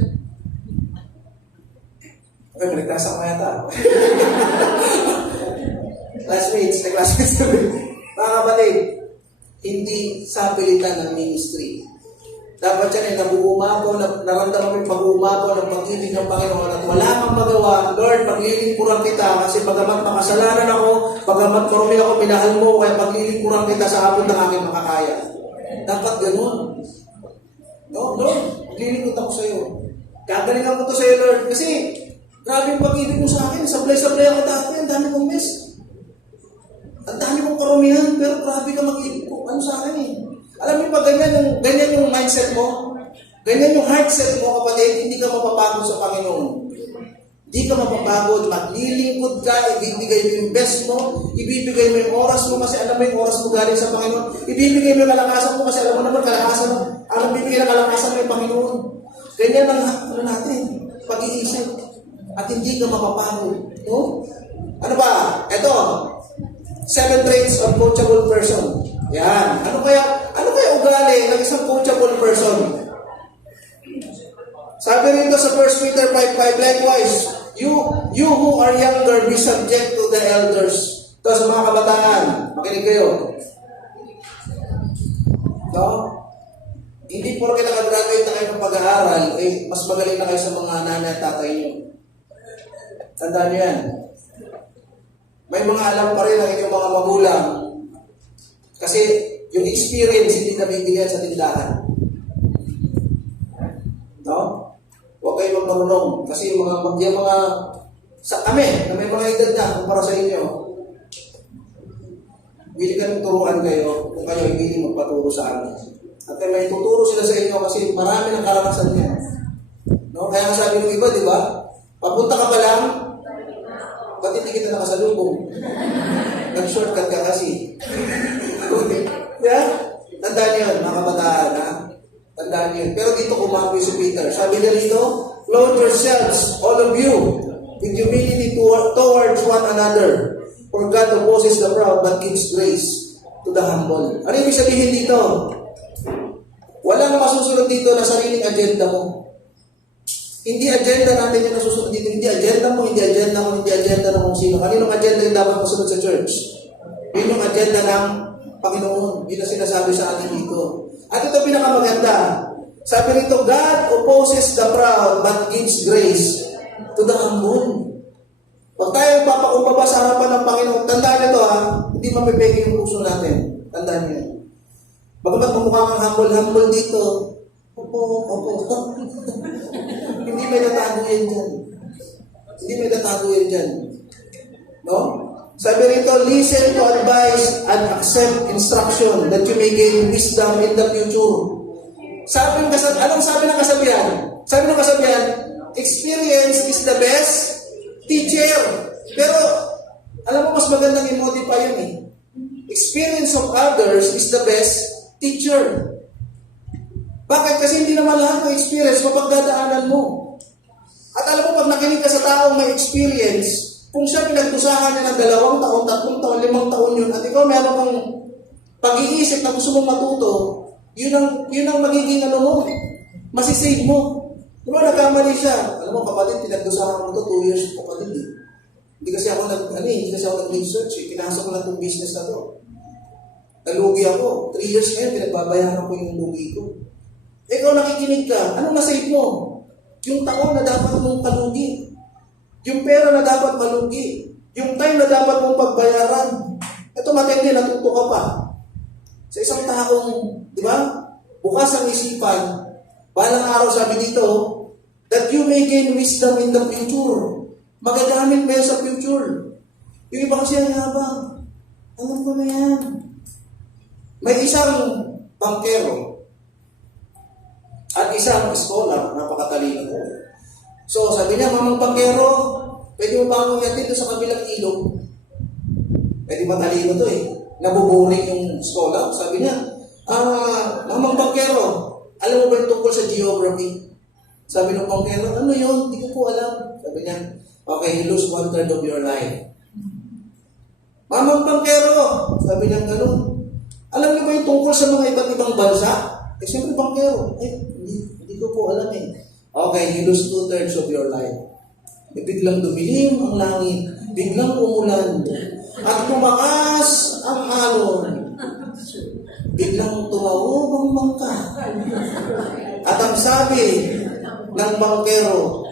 Okay, maligtasan ko yata. Classmates, mga kapatid, hindi sa pilitan ng ministry. Dapat yan ay nabuumapo, naramdaman mo yung pag-uumapo ng pag-ibig ng Panginoon at wala kang magawa. Lord, paglilingkuran kita kasi pagamat makasalanan ako, pagamat marumi ako, minahal mo, kaya paglilingkuran kita sa abot ng aking makakaya. Dapat ganun. No, Lord, paglilingkod ako sa iyo. Gagalingan ko to sa iyo, Lord, kasi grabe yung pag-ibig mo sa akin. Sablay-sablay ako dati, ang dami kong miss. Ang dami kong karumihan, pero grabe ka mag-ibig ko. Ano sa akin eh? Alam mo pag ganyan yung mindset mo, ganyan yung heart set mo, kapatid, hindi ka mapapagod sa Panginoon. Hindi ka mapapagod, maglilingkod ka, ibibigay mo yung best mo, ibibigay mo yung oras mo kasi alam mo yung oras mo galing sa Panginoon, ibibigay mo yung kalakasan mo kasi alam mo naman kalakasan mo, ang bibigay ng kalakasan mo yung Panginoon. Ganyan ang natin, pag-iisip, at hindi ka mapapagod. No? Ano ba? Ito, 7 traits of coachable person. Yan. Ano kaya ugali ng isang coachable person? Sabi rito sa 1 Peter 5:5, likewise, you who are younger, be subject to the elders. Tapos mga kabataan, makinig kayo. No? Hindi porke nakagraduate na kayo ng pag-aaral, eh, mas magaling na kayo sa mga nanay at tatay nyo. Tandaan nyo yan. May mga alam pa rin ang inyong mga magulang. Kasi yung experience hindi nabibigyan sa tindahan. No? Huwag kayo magmarunong. Kasi yung mga sa kami, na may mga edad na kumpara sa inyo, hindi kami turuan kayo kung kayo hindi magpaturo sa amin. At may tuturo sila sa inyo kasi marami ng karanasan niya. No? Kaya sabi ng iba, di ba? Papunta ka pa lang, ba't hindi kita nakasalubong? Nag-shortcut ka kasi. Yeah? Tandaan niyo yun, mga kabataan, ha? Tandaan niyo yun. Pero dito kumakoy si Peter. Sabi na dito, clothe yourselves, all of you, with humility towards one another. For God opposes the proud, but gives grace to the humble. Ano ibig sabihin dito? Wala na masusunod dito na sariling agenda mo. Hindi agenda natin yung nasusunod dito. Hindi agenda mo, hindi agenda mo, hindi agenda ng kung sino. Kaninong agenda yung dapat masunod sa church? Yun yung agenda ng Panginoon. Yun ang sinasabi sa atin dito. At ito pinakamaganda. Sabi rito, God opposes the proud but gives grace to the humble. Pag tayo papakumbaba sa harapan ng Panginoon, tandaan nyo ito ha, hindi mapipeke yung puso natin. Tandaan nyo. Bagamat mamukha kang humble dito, opo. Hindi may natago yan dyan. Hindi may natago yan dyan. No? Sabi rito, listen to advice and accept instruction that you may gain wisdom in the future. Anong sabi ng kasabihan? Sabi ng kasabihan, experience is the best teacher. Pero, alam mo, mas magandang i-modify yun eh. Experience of others is the best teacher. Bakit? Kasi hindi naman lahat ng experience mapagdadaanan mo. At alam mo, pag nakinig ka sa taong may experience, kung siya pinagdusahan niya ng 2 taon, 3 taon, 5 taon yun, at ikaw meron kang pag-iisip na gusto mong matuto, yun ang magiging mo, masisave mo. Diba, nagkamali siya. Alam mo, kapatid, pinagdusahan mo ito 2 years, kapatid eh. Hindi kasi ako nag-research eh. Pinasok ko lang itong business na to. Nalugi ako. 3 years ngayon, pinagbabayaran ko yung lugi ko. Ikaw nakikinig ka, anong nasave mo? Yung taon na dapat mong palugi. Yung pera na dapat malugi. Yung time na dapat mong pagbayaran. Ito matindi, natuto ka pa. Sa isang taong, di ba? Bukas ang isipan, balang araw sabi dito, that you may gain wisdom in the future. Magagamit mo yan sa future. Yung iba kasi ang habang. Alam ko na yan. May isang bankero at isang scholar, napakatalino ko. So, sabi niya, mamang bankero, pwede mo ba akong yatin doon sa kabilang ilog? Pwede matalino to eh. Nabuburing yung scholar. Sabi niya, mamang bankero, alam mo ba yung tungkol sa geography? Sabi ng bankero, ano yun? Hindi ko po alam. Sabi niya, okay, you lose 1/3 of your life. Mamang bankero, sabi niya gano'n. Alam niyo ba yung tungkol sa mga iba't ibang bansa? Eh, siyempre bankero. Hindi ko po alam eh. Okay, you lose 2/3 of your life. Eh, biglang dumilim ang langit. Biglang umulan. At tumakas ang alon. Biglang tumawog ang bangka. At ang sabi ng bankero,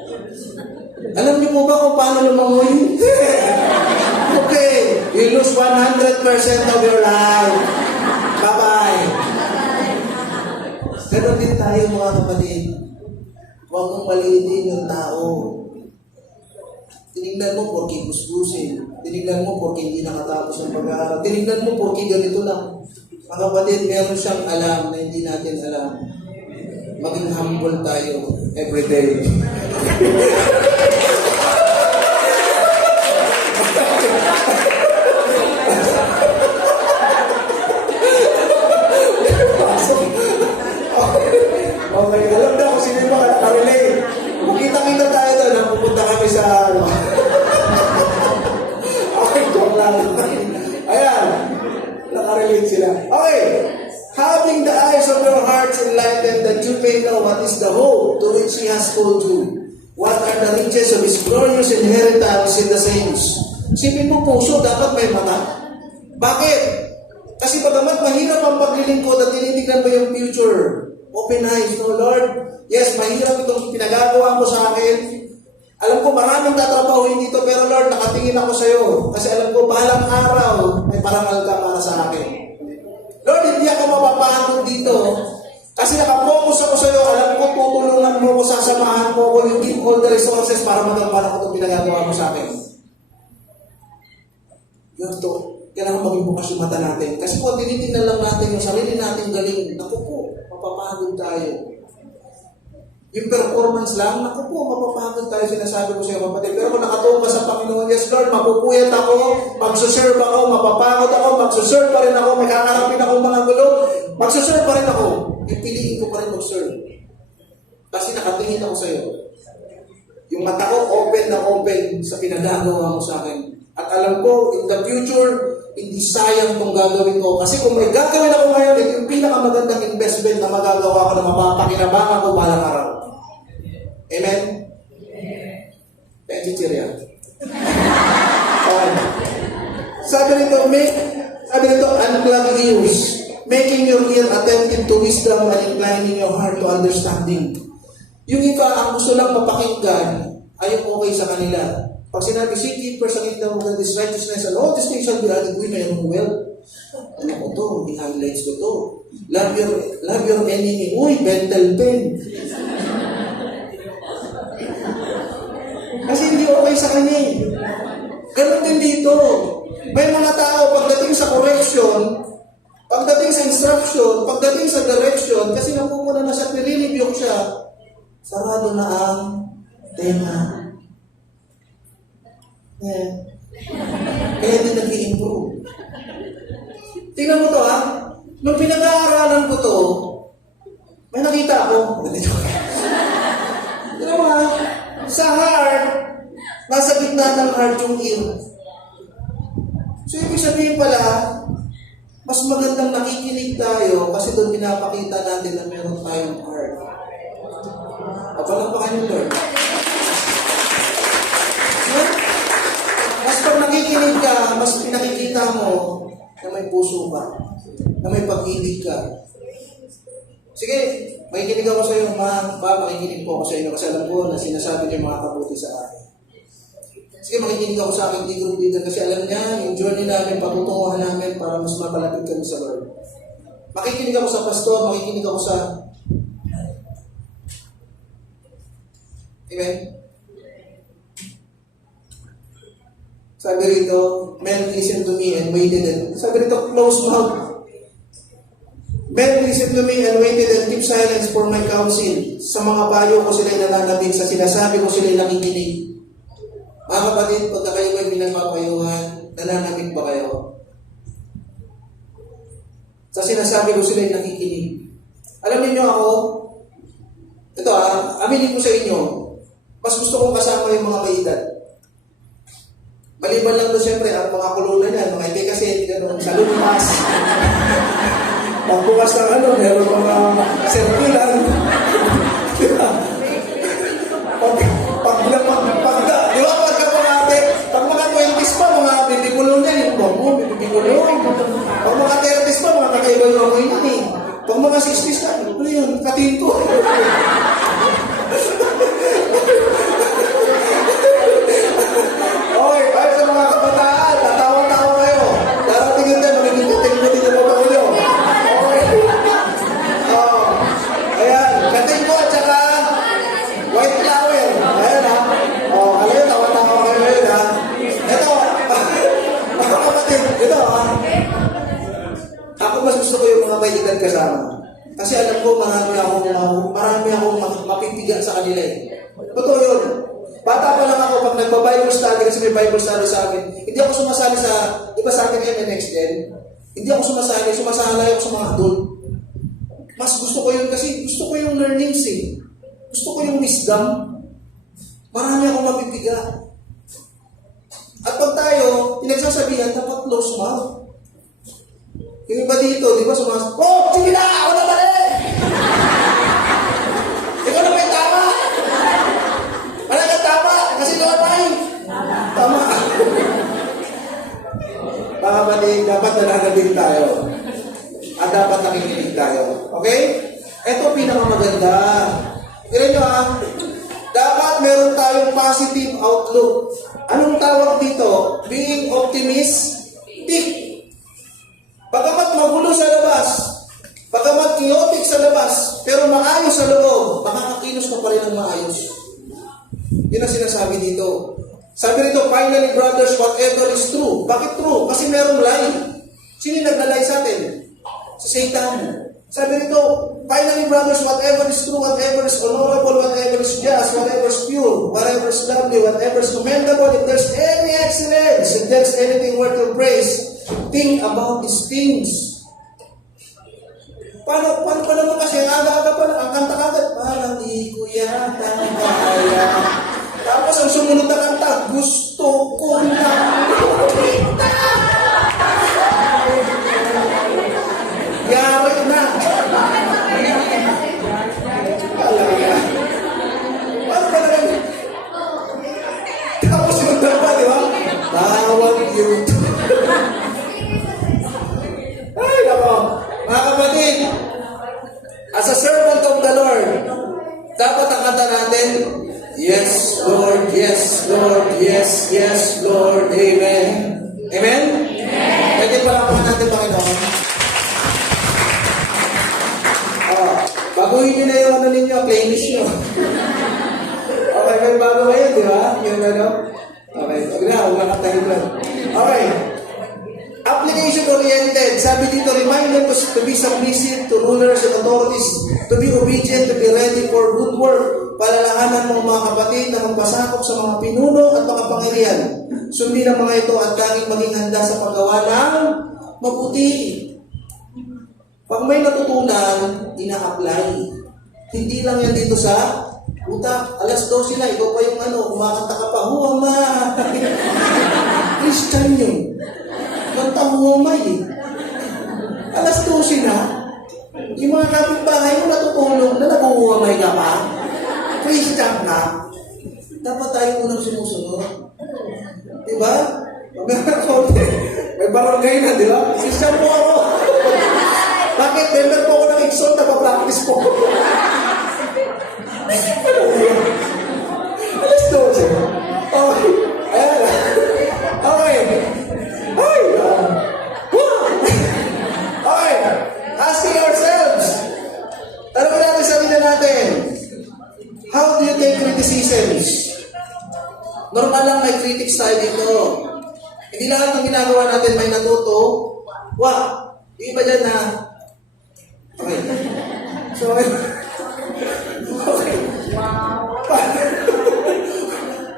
alam niyo po ba kung paano lumangoy? Okay, you lose 100% of your life. Bye-bye. Ganon din tayo mga kapatid. Huwag mong paliitin yung tao. Tinignan mo porke gusgusin. Tinignan mo porke hindi nakatapos ng pag-aaral. Tinignan mo porke ganito lang. Mga kapatid, meron siyang alam na hindi natin alam. Maging humble tayo everyday. Okay, alam na kung sino yung mga nakarelate. Makita-kita tayo doon, pupunta kami sa okay, joke lang. Ayan, nakarelate sila. Okay, having the eyes of your hearts enlightened that you may know what is the hope to which He has called you. What are the riches of His glorious inheritance in the saints? Sipin mo puso, dapat may mata. Bakit? Kasi bagamat mahirap ang paglilingkod at tinitignan mo yung future. Open eyes, no Lord. Yes, mahirap itong pinagagawa mo sa akin. Alam ko maraming tatrabahuin dito, pero Lord, nakatingin ako sa iyo. Kasi alam ko, balang araw, may parangal ka para sa akin. Lord, hindi ako mapapagod dito. Kasi nakapokus ako sa iyo. Alam ko, tutulungan mo ko, sasamahan mo ko, you give all the resources para magampanan ko itong pinagagawa mo sa akin. Yun to. Kailangan maging bukas yung mata natin. Kasi kung tinitingnan lang natin yung sarili natin galing, naku po, mapapagod tayo. Yung performance lang, naku po, mapapagod tayo, sinasabi ko sa iyo kapatid. Pero kung nakatuon ka sa Panginoon, yes Lord, mapupuyat ako, magsuserve ako, mapapagod ako, magsuserve pa rin ako, may kakarapin ako mga gulo, magsuserve pa rin ako. Ipiliin ko pa rin mag-serve. Kasi nakatingin ako sa iyo. Yung mata ko open na open sa pinagagawa mo sa akin. At alam ko, in the future, hindi sayang itong gagawin ko. Kasi kung may gagawin ako ngayon, ito yung pinakamagandang investment na magagawa ko na mapapakinabangan ko balang araw. Amen? Thank you, Chiria. Okay. Sabi nito, unplug ears, making your ear attentive to wisdom and inclining your heart to understanding. Yung iba, ang gusto lang mapakinggan, ay okay sa kanila. Pag sinabi, seek ye first ang kingdom of God, His righteousness, and all these things shall be added. Uy, mayroong wealth. Ano ko to? I-highlights ko to. Love your enemy. Uy, Bentel pen. Kasi hindi okay sa kanya eh. Ganun din dito. May mga tao, pagdating sa correction, pagdating sa instruction, pagdating sa direction, kasi napumuna na siya, nililibyok siya, sarado na ang tenga. Kaya din nag-i-improve. Tingnan mo to ha. Nung pinag-aaralan ko to, may nakita ako. Tingnan mo ha. Sa heart, nasa gitna ng heart yung ear. So ibig sabihin pala, mas magandang nakikinig tayo kasi doon pinapakita natin na meron tayong heart. Kapalampakan yung Lord. Mas pag nakikinig ka, mas pinakikita mo na may puso ka, na may pag-ibig ka. Sige, makikinig ako sa iyo, makikinig po ako sa inyo kasi alam ko na sinasabi niyo mga kabuti sa akin. Sige, makikinig ako sa aking group leader kasi alam niya, yung journey namin, patutunguhan namin para mas mapalapit kami sa Lord. Makikinig ako sa pastor, makikinig ako sa Amen? Sabi rito, men listen to me and waited and, sabi rito, close mouth. Men listen to me and waited and keep silence for my counsel. Sa mga payo ko sila'y nananabig, sa sinasabi ko sila'y nakikinig. Mga kapatid, pagka kayo ay pinagpapayuhan, nananabig ba kayo? Sa sinasabi ko sila'y nakikinig. Alam niyo ako, ito aminin ko sa inyo, mas gusto kong kasama yung mga may edad. Maliban lang doon siyempre, ang mga kuluna niyan, mga ikikasin, gano'n, sa lumas. Pagbukas ng meron mga serpilan. Di ba, pag mga 20s pa, mga bibikulong yan, yung bambu, bibikulong. Pag mga 30s pa, mga kakaiba yung amoy yan eh. Pag mga 60s na, ano yun, katinto. Okay, para sa mga kabataan, tatawa-tawa kayo. Darating yun tayo, magiging mo din ang mga kayo. Okay. Ayan, katinto at saka white flower. Ayan alam yun, tawa-tawa kayo ngayon Ito, mga kapatid, ito Ako mas gusto ko yung mga may edad kasama. Kasi alam ko, marami akong mapipiga sa kanila Totoo yun. Bata pa lang ako, pag nagpa-Bible study, kasi may Bible study sa akin, hindi ako sumasali sa, iba sa akin yan, next gen. Hindi ako sumasalay ako sa mga adult. Mas gusto ko yun kasi gusto ko yung learnings Gusto ko yung wisdom. Marami akong mapipiga. At pag tayo, pinagsasabihan, dapat close mouth. Yung iba dito, di ba, sige na! Ako na mali! Ikaw na may tama! Wala ka tama! Kasi naman tayo! Tama! Mga mali, dapat nananabig tayo. At dapat nakikinig tayo. Okay? Ito pinakamaganda. Tignan nyo dapat meron tayong positive outlook. Anong tawag dito? Being optimistic. Bagamat magulo sa labas, bagamat chaotic sa labas, pero maayos sa loob, makakakilos ka pa rin ng maayos. Yun ang sinasabi dito. Sabi rito, finally brothers, whatever is true. Bakit true? Kasi merong lie. Sino naglalay sa atin? Sa Satan. Sabi rito, finally brothers, whatever is true, whatever is honorable, whatever is just, whatever is pure, whatever is lovely, whatever is commendable, if there's any excellence, if there's anything worth of praise, think about these things. Paano pa naman kasi, ang aga-aga pa lang, ang kanta-kanta, parang di ko yata kaya. Tapos ang sumunod na kanta, gusto ko na kumita. Yari na. Alaga. Paano pa naman? Tapos yung dapa, di ba? Tawag yun. Ay, nako. Mga kapatid, as a servant of the Lord, dapat ang kanta natin, yes, Lord, yes, Lord, yes, yes, Lord, Amen. Amen? Amen. Pwede palakpakan natin, Panginoon. Baguhin nyo na yung ninyo, playlist nyo. Okay, may bago ngayon, di ba? Yung Okay, huwag na katahin lang. Okay. Application-oriented. Sabi dito, remind them to be submissive to rulers and authorities, to be obedient, to be ready for good work. Palalahanan mo mga kapatid na magpasakop sa mga pinuno at makapangyarihan. Sundin ang mga ito at tanging maging handa sa paggawa ng mabuti. Pag may natutunan, ina-apply. Hindi lang yan dito sa utak. Alas 12 na, ikaw pa yung kumakanta ka pa, huwama. Christian yun. Kanta huwamay Alas 12 na, yung mga kapitbahay mo natutulog na nabuhuwamay ka pa. Christian na. Dapat tayo unang sumusunod. Diba? May barangay na, diba? Christian po ako. Bakit? Member po ako ng Exxon, napapractice po. Alas 12. Okay. Ayan. Okay. Okay. Asking ourselves. Tanong natin sa vida natin. How do you take criticism? Normal lang may critics tayo dito. Hindi lahat ng ginagawa natin may natuto. Yung iba dyan na, okay. So, okay.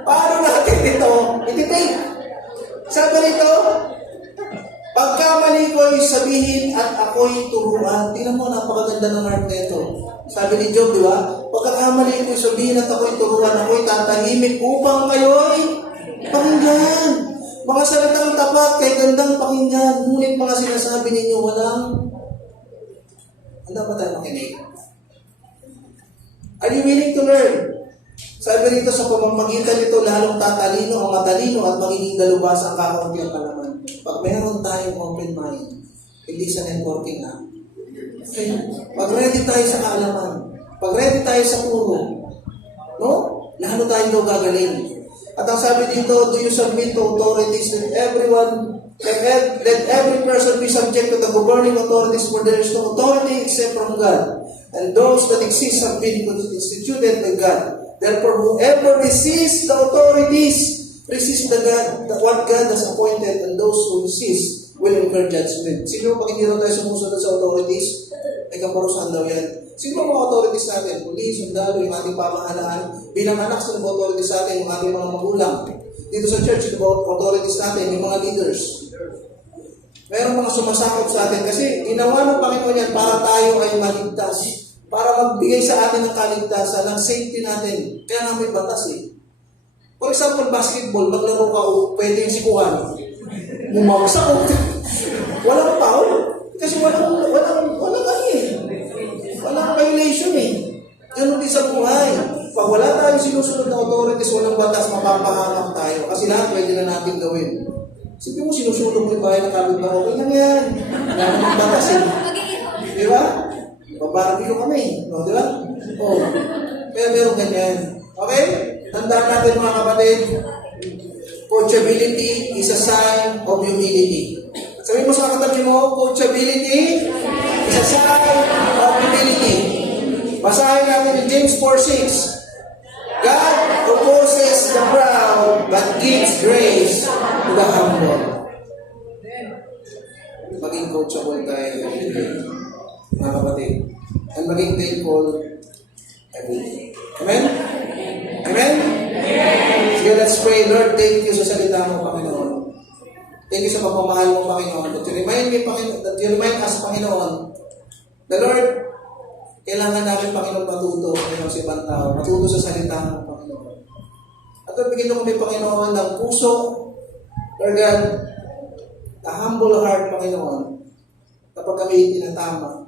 Paano natin ito? I-debate. Sabi nito, pagkamali ko ay sabihin at ako'y turuan. Tingnan mo, napakaganda ng art na ito. Sabi ni Job, di ba? Pagkakamali ko ay sabihin at ako'y turuan, ako'y tatahimik upang kayo'y pakinggan. Mga salitang tapat kay gandang pakinggan. Ngunit mga sinasabi ninyo walang handa ba tayo makinig? Are you willing to learn? Sabi rito sa pamamagitan nito, lalong tatalino ang matalino at magiging dalubas ang kakaunti ang kalaman. Pag meron tayong open mind, hindi sa networking okay. Pag ready tayo sa kaalaman, pag ready tayo sa puro, no? Lalo tayo daw gagaling. At ang sabi dito, do you submit to authorities? Let every person be subject to the governing authorities, for there is no authority except from God. And those that exist have been instituted by God. Therefore, whoever resists the authorities, resists what God has appointed, and those who resist will incur judgment. Sino pag hindi raw tayo sumusunod sa authorities? Ay kaparusahan daw yan. Sino ang mga authorities natin? Pulis, sundalo, yung ating pamahalaan. Bilang anak, sino ba authorities natin? Yung ating mga magulang. Dito sa church, sino ba authorities natin? Yung mga leaders. Mayroong mga sumasakop sa atin kasi ginawa ng Panginoon yan para tayo ay maligtas. Para magbigay sa atin ng kaligtasan, ng safety natin. Kaya nga may batas eh. For example, basketball, maglaro ka, pwede yung sikuhan. Bumagsak o. Walang foul. Kasi walang violation eh. Ganun din sa buhay. Pag wala tayong sinusunod na authorities, walang batas, mapapahamak tayo. Kasi lahat pwede na natin gawin. Sabi mo, sinusunod mo yung bahay na kapit na okay lang yan. Wala namang batas eh. Di ba? Babarbilo kami. No, di ba? Pero meron ganyan. Okay? Tandaan natin mga kapatid, coachability is a sign of humility. Sabihin mo sa katabi mo, coachability is a sign of humility. Basahin natin in James 4:6. God opposes the proud but gives grace to the humble. Maging coachable tayo, mga kapatid. And maging thankful every day. Amen? Amen? Sige, let's pray. Lord, thank you sa salita mo, Panginoon. Thank you sa pagmamahal mo, Panginoon. That you remind us, Panginoon, the Lord, kailangan namin, Panginoon, matuto, Panginoon, sa ibang tao. Matuto sa salita mo, Panginoon. At bigyan mo kami, Panginoon, ng puso, Lord God, a humble heart, Panginoon, kapag kami tinatama,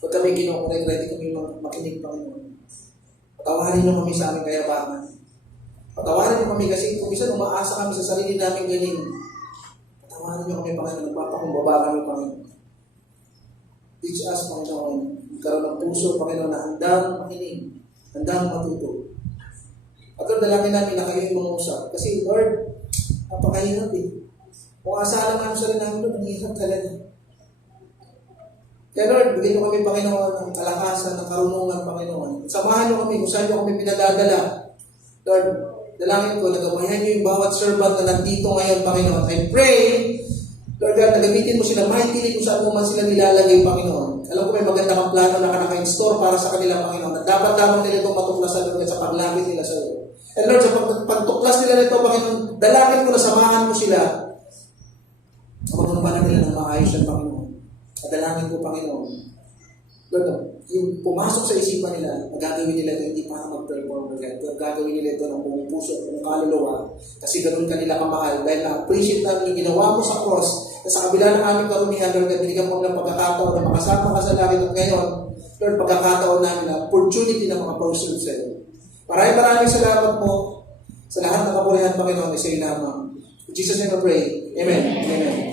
pag kami kinukulit, ready kami makinig, Panginoon. Patawarin niyo kami sa aming kayabangan. Patawarin niyo kami kasi kung minsan umaasa kami sa sarili namin galing. Patawarin niyo kami, Panginoon, nagpapakumbaba kami, Panginoon. Teach us, Panginoon, magkaroon ng puso, Panginoon, na handang makinig, handang matuto. At Lord, dalangin namin na kayo yung mangusap. Kasi, Lord, napakahirap eh. Kung asala namin sa rin namin, Lord, mahirap talaga. Kaya Lord, bigyan niyo kami, Panginoon, ng kalakasan, ng karunungan, Panginoon. Samahan niyo kami kung saan niyo kami pinadadala. Lord, dalangin ko, nagabayan niyo yung bawat servant na nandito ngayon, Panginoon. I pray, Lord God, nagamitin mo sila mightily kung saan mo man sila nilalagay, Panginoon. Alam ko may maganda kang plano na naka-install para sa kanila, Panginoon. At dapat lamang nila itong matuklasan Lord, sa paglapit nila sa iyo. And Lord, sa pagtuklas nila nito, Panginoon, dalangin ko na samahan mo sila. Magpapanan nila ng maayos yan, Panginoon. At dalangin ko, Panginoon, Lord, yung pumasok sa isipan nila, gagawin nila ito hindi para mag-perform again. Gagawin nila ito ng buong puso, ng kaluluwa. Kasi ganun kanila kamahal. Dahil na-appreciate namin yung ginawa mo sa cross, na sa kabila ng aming karumihan, Lord, at binigyan mo ng pagkakataon na makasama ka sa langit at ngayon, Lord, pagkakataon namin na opportunity na makaproserve sa iyo. Maraming salamat mo sa lahat ng kapurihan, Panginoon, isa lamang. In Jesus' name I pray. Amen. Amen.